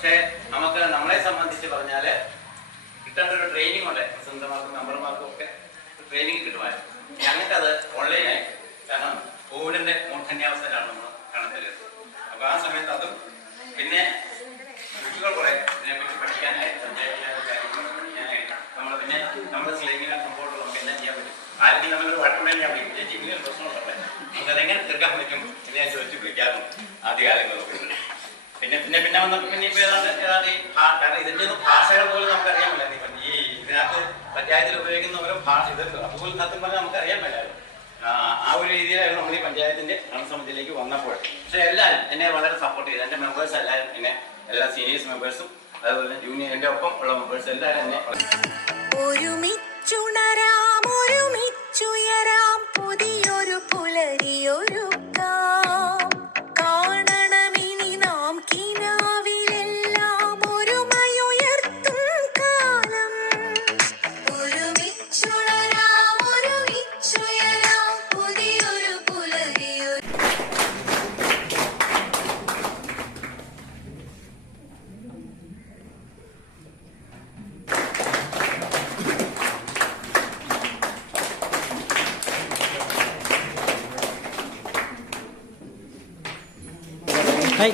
പക്ഷെ നമുക്ക് നമ്മളെ സംബന്ധിച്ച് പറഞ്ഞാല് കിട്ടേണ്ട ഒരു ട്രെയിനിങ് ഉണ്ട്. സ്വന്തമാർക്കും മെമ്പർമാർക്കും ഒക്കെ ട്രെയിനിങ് കിട്ടുമായിരുന്നു. ഞങ്ങൾക്കത് ഓൺലൈനായിട്ട്, കാരണം കോവിഡിന്റെ മൂർധന്യാവസ്ഥയിലാണ് നമ്മൾ കണക്കിലെടുത്തത്. അപ്പൊ ആ സമയത്ത് അതും പിന്നെ കുട്ടികൾ കുറെ ഇതിനെപ്പറ്റി പഠിക്കാനായിട്ട്, പഞ്ചായത്തിനകത്ത് കാര്യങ്ങൾ പഠിക്കാനായിട്ട് നമ്മൾ സ്ലൈമിനെ സപ്പോർട്ട് നമുക്ക് എല്ലാം ചെയ്യാൻ പറ്റും. ആരെങ്കിലും നമ്മളൊരു വട്ടം ഞാൻ വിളിക്കും, ചേച്ചി ഇങ്ങനെ പ്രശ്നമുണ്ടല്ലേ, നമുക്ക് അതെങ്ങനെ തീർക്കാൻ പറ്റും എന്ന് ഞാൻ ചോദിച്ച് വിളിക്കാറുണ്ട് ആദ്യകാലങ്ങളൊക്കെ. പിന്നെ വന്നപ്പോൾ പിന്നെ ഇപ്പൊ ഏതാണ്ട് കാരണം ഇതിന്റെ ഒന്നും ഭാഷകൾ പോലും നമുക്ക് അറിയാൻ പറ്റില്ല. ഈ ഇതിനകത്ത് പഞ്ചായത്തിൽ ഉപയോഗിക്കുന്ന ഓരോ ഭാഷ ഇതൊക്കെ അതുപോലെ സത്യം പറഞ്ഞാൽ നമുക്ക് അറിയാൻ പറ്റില്ല. ആ ഒരു രീതിയിലായിരുന്നു നമ്മൾ ഈ പഞ്ചായത്തിന്റെ ഭരണസമിതിയിലേക്ക് വന്നപ്പോൾ. പക്ഷെ എല്ലാവരും എന്നെ വളരെ സപ്പോർട്ട് ചെയ്തു. എന്റെ മെമ്പേഴ്സ് എല്ലാവരും എന്നെ, എല്ലാ സീനിയേഴ്സ് മെമ്പേഴ്സും അതുപോലെ ജൂനിയർ എന്റെ ഒപ്പം ഉള്ള മെമ്പേഴ്സ് എല്ലാവരും എന്നെ പുതിയൊരു പുലരിയൊരു Hey.